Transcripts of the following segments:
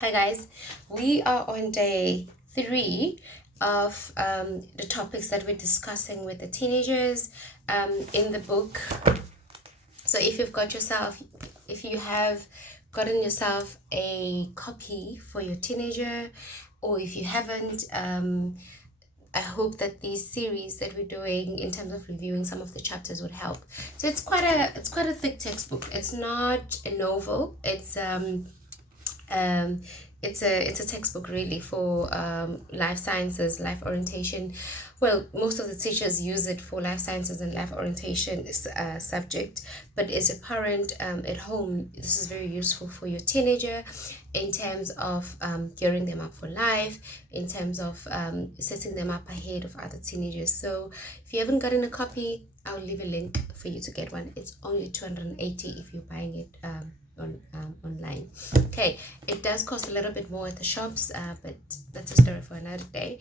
Hi guys, we are on day 3 of the topics that we're discussing with the teenagers in the book. So if you have gotten yourself a copy for your teenager, or if you haven't, I hope that these series that we're doing in terms of reviewing some of the chapters would help. So it's quite a thick textbook. It's not a novel. Um, it's a textbook really for life sciences, life orientation. Well, most of the teachers use it for life sciences and life orientation subject, but as a parent at home, this is very useful for your teenager in terms of gearing them up for life, in terms of setting them up ahead of other teenagers. So if you haven't gotten a copy, I'll leave a link for you to get one. It's only 280 if you're buying it online. Okay, it does cost a little bit more at the shops, but that's a story for another day.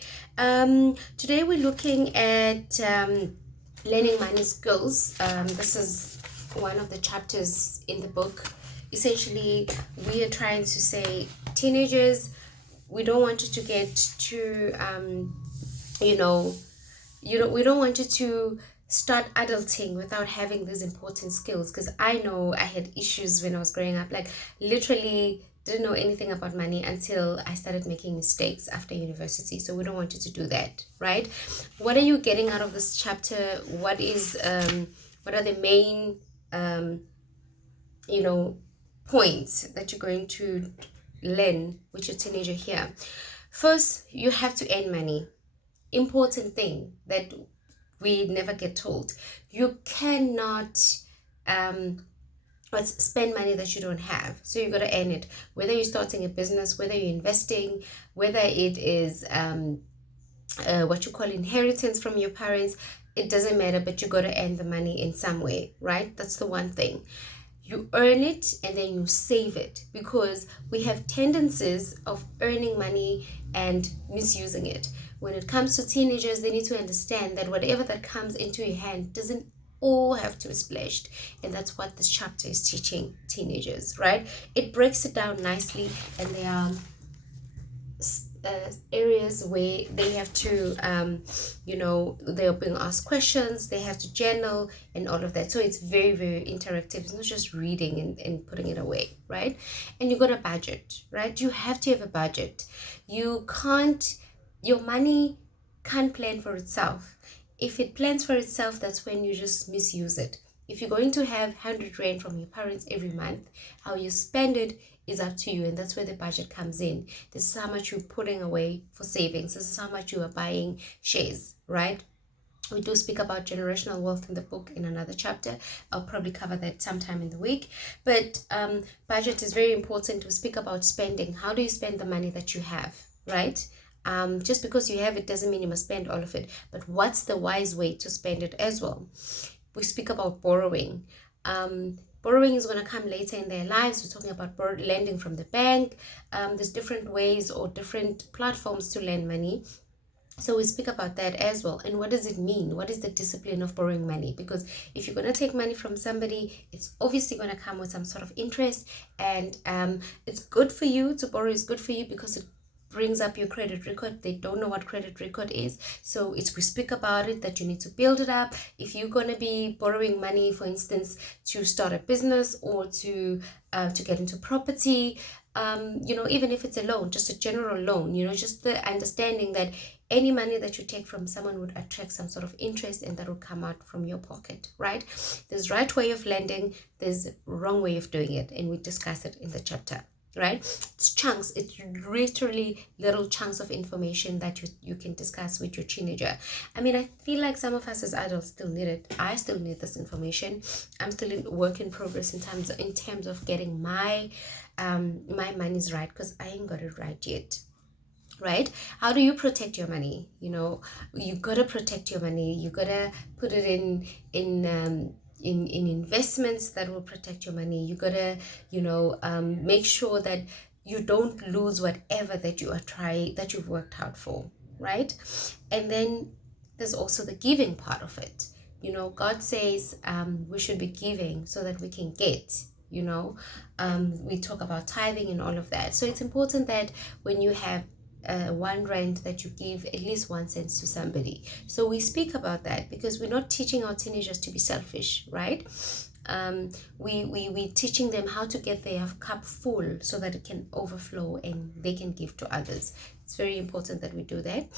Today we're looking at learning money skills. This is one of the chapters in the book. Essentially, we are trying to say, teenagers, we don't want you to get too, we don't want you to start adulting without having these important skills, because I know I had issues when I was growing up, like literally didn't know anything about money until I started making mistakes after university. So we don't want you to do that, right? What are you getting out of this chapter? What are the main um you know points that you're going to learn with your teenager here? First, you have to earn money. Important thing that we never get told. You cannot spend money that you don't have. So you got to earn it. Whether you're starting a business, whether you're investing, whether it is what you call inheritance from your parents, it doesn't matter, but you got to earn the money in some way, right? That's the one thing. You earn it and then you save it, because we have tendencies of earning money and misusing it. When it comes to teenagers, they need to understand that whatever that comes into your hand doesn't all have to be splashed. And that's what this chapter is teaching teenagers, right? It breaks it down nicely, and there are areas where they have to they're being asked questions, they have to journal and all of that. So it's very, very interactive. It's not just reading and putting it away, right? And you got a budget, right? You have to have a budget. Your money can't plan for itself. If it plans for itself, that's when you just misuse it. If you're going to have 100 rand from your parents every month, how you spend it is up to you, and that's where the budget comes in. This is how much you're putting away for savings. This is how much you are buying shares, right? We do speak about generational wealth in the book in another chapter. I'll probably cover that sometime in the week. But budget is very important. We speak about spending. How do you spend the money that you have, right? Just because you have it doesn't mean you must spend all of it. But what's the wise way to spend it as well? We speak about borrowing. Borrowing is going to come later in their lives. We're talking about lending from the bank. There's different ways or different platforms to lend money. So we speak about that as well. And what does it mean? What is the discipline of borrowing money? Because if you're going to take money from somebody, it's obviously going to come with some sort of interest. And it's good for you to borrow. Is good for you because it brings up your credit record. They don't know what credit record is, so we speak about it, that you need to build it up. If you're going to be borrowing money, for instance, to start a business or to get into property, even if it's a loan, just a general loan, just the understanding that any money that you take from someone would attract some sort of interest, and that will come out from your pocket, right? There's right way of lending, there's wrong way of doing it, and we discuss it in the chapter, right? It's chunks. It's literally little chunks of information that you can discuss with your teenager. I mean, I feel like some of us as adults still need it. I still need this information. I'm still in work in progress in terms of getting my money's right, because I ain't got it right yet, right? How do you protect your money? You gotta protect your money. You gotta put it in investments that will protect your money. You gotta make sure that you don't lose whatever that you've worked hard for, right? And then there's also the giving part of it. God says we should be giving so that we can get, We talk about tithing and all of that. So it's important that when you have 1 rand that you give at least 1 cent to somebody. So we speak about that because we're not teaching our teenagers to be selfish, right? We teaching them how to get their cup full so that it can overflow and they can give to others. It's very important that we do that.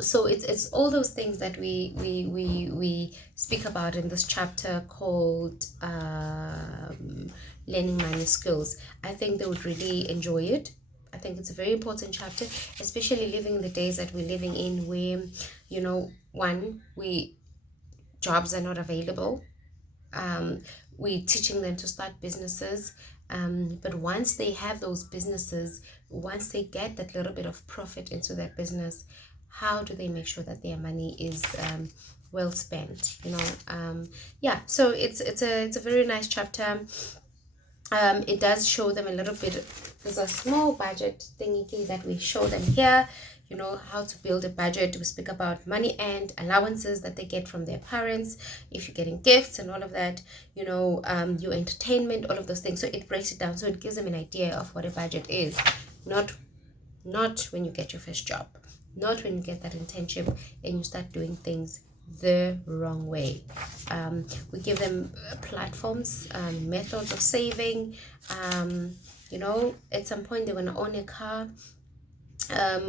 So it's all those things that we speak about in this chapter called learning money skills. I think they would really enjoy it. I think it's a very important chapter, especially living in the days that we're living in where, jobs are not available. We're teaching them to start businesses. But once they have those businesses, once they get that little bit of profit into their business, how do they make sure that their money is well spent? So it's a very nice chapter. It does show them a little bit. There's a small budget thingy that we show them here, how to build a budget. We speak about money and allowances that they get from their parents, if you're getting gifts and all of that, your entertainment, all of those things. So it breaks it down, so it gives them an idea of what a budget is. Not when you get your first job, not when you get that internship and you start doing things the wrong way. We give them platforms, methods of saving. At some point they're going to own a car.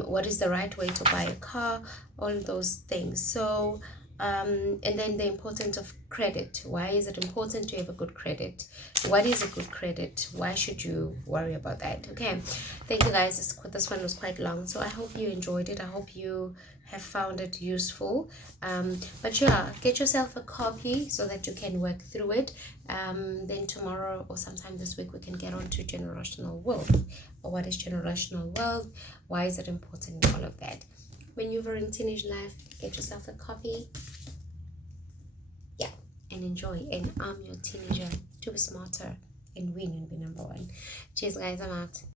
What is the right way to buy a car? All those things. So and then the importance of credit. Why is it important to have a good credit? What is a good credit? Why should you worry about that? Okay, thank you guys. This one was quite long, so I hope you enjoyed it. I hope you have found it useful. But yeah, get yourself a copy so that you can work through it. Then tomorrow or sometime this week we can get on to generational wealth. Or what is generational wealth? Why is it important? And all of that. When you're in teenage life, get yourself a copy. Yeah, and enjoy and arm your teenager to be smarter and win and be number one. Cheers guys, I'm out.